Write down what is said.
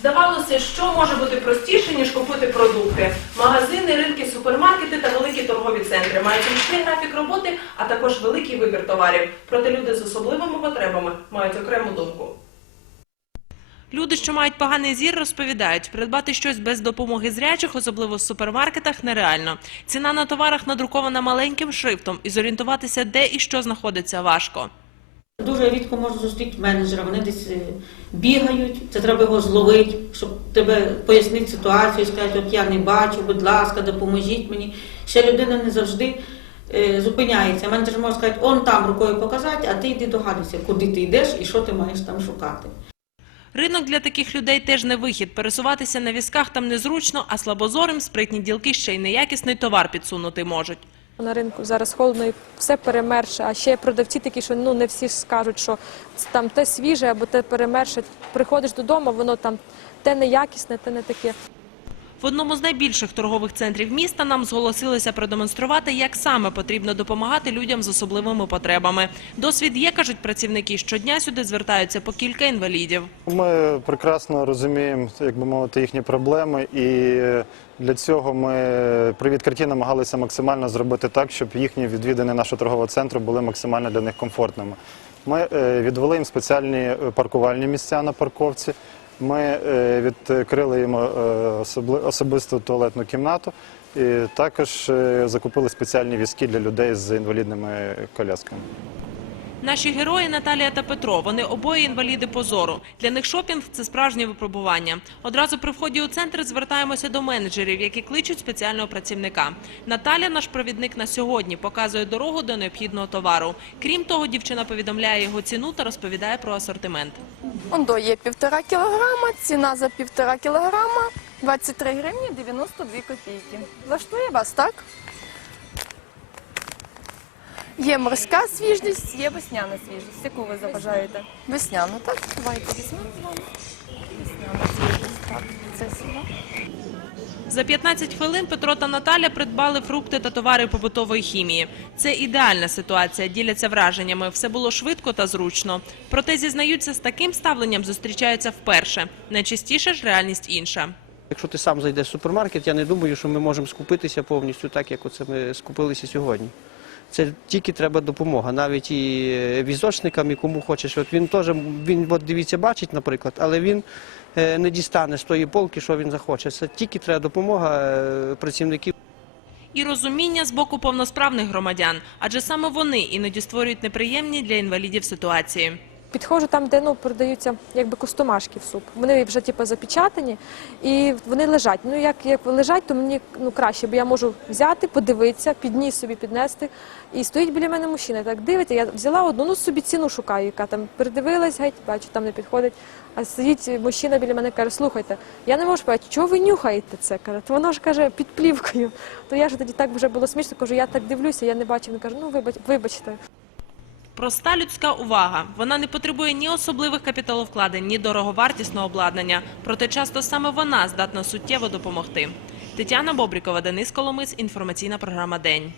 Здавалося, що може бути простіше, ніж купити продукти. Магазини, ринки, супермаркети та великі торгові центри мають ручний графік роботи, а також великий вибір товарів. Проте люди з особливими потребами мають окрему думку. Люди, що мають поганий зір, розповідають, придбати щось без допомоги зрячих, особливо в супермаркетах, нереально. Ціна на товарах надрукована маленьким шрифтом, і зорієнтуватися, де і що знаходиться, важко. Дуже рідко можу зустріти менеджера, вони десь е, бігають, це треба його зловити, щоб тебе пояснити ситуацію, сказати, от я не бачу, будь ласка, допоможіть мені. Ще людина не завжди е, зупиняється. Менеджер може сказати, он там рукою показати, а ти йди догадуйся, куди ти йдеш і що ти маєш там шукати. Ринок для таких людей теж не вихід. Пересуватися на візках там незручно, а слабозорим спритні ділки ще й неякісний товар підсунути можуть. На ринку зараз холодно і все перемерше, а ще продавці такі, що ну не всі скажуть, що там те свіже або те перемерше. Приходиш додому, воно там те неякісне, те не таке. В одному з найбільших торгових центрів міста нам зголосилися продемонструвати, як саме потрібно допомагати людям з особливими потребами. Досвід є, кажуть працівники. Щодня сюди звертаються по кілька інвалідів. Ми прекрасно розуміємо, як би мовити, їхні проблеми, і для цього ми при відкритті намагалися максимально зробити так, щоб їхні відвідини нашого торгового центру були максимально для них комфортними. Ми е, відвели їм спеціальні е, паркувальні місця на парковці. Ми е, відкрили їм е, особисту туалетну кімнату. І також е, закупили спеціальні візки для людей з інвалідними колясками. Наші герої Наталія та Петро. Вони обоє інваліди по зору. Для них шопінг це справжнє випробування. Одразу при вході у центр звертаємося до менеджерів, які кличуть спеціального працівника. Наталя, наш провідник на сьогодні, показує дорогу до необхідного товару. Крім того, дівчина повідомляє його ціну та розповідає про асортимент. Ондо є півтора кілограма, ціна за півтора кілограма 23 гривні 92 копійки. Влаштує вас, так? Є морська свіжість, є весняна свіжість. Яку ви забажаєте? Весняну, так? Давайте візьмемо з вами. Весняна свіжість, так. Це сюди. За 15 хвилин Петро та Наталя придбали фрукти та товари побутової хімії. Це ідеальна ситуація, діляться враженнями. Все було швидко та зручно. Проте зізнаються, з таким ставленням зустрічаються вперше. Найчастіше ж реальність інша. Якщо ти сам зайдеш в супермаркет, я не думаю, що ми можемо скупитися повністю так, як оце ми скупилися сьогодні. Це тільки треба допомога, навіть і візочникам, і кому хочеш. От він теж, він от дивіться, бачить, наприклад, але він е, не дістане з тої полки, що він захоче. Це тільки треба допомога е, працівників. І розуміння з боку повносправних громадян, адже саме вони іноді створюють неприємні для інвалідів ситуації. Підходжу там, де ну продаються якби костомашки в суп. Вони вже типу запечатані і вони лежать. Ну як, як лежать, то мені ну краще, бо я можу взяти, подивитися, підніс собі піднести. І стоїть біля мене мужчина. Так дивиться, я взяла одну, ну собі ціну шукаю, яка там передивилась, геть, бачу, там не підходить. А стоїть мужчина біля мене каже, слухайте, я не можу сказати, чого ви нюхаєте це? Каже, «Та воно ж каже під плівкою. То я ж тоді так вже було смішно, кажу, я так дивлюся, я не бачив. Він каже, ну вибач, вибачте. Проста людська увага. Вона не потребує ні особливих капіталовкладень, ні дороговартісного обладнання. Проте часто саме вона здатна суттєво допомогти. Тетяна Бобрікова, Денис Коломис, інформаційна програма День.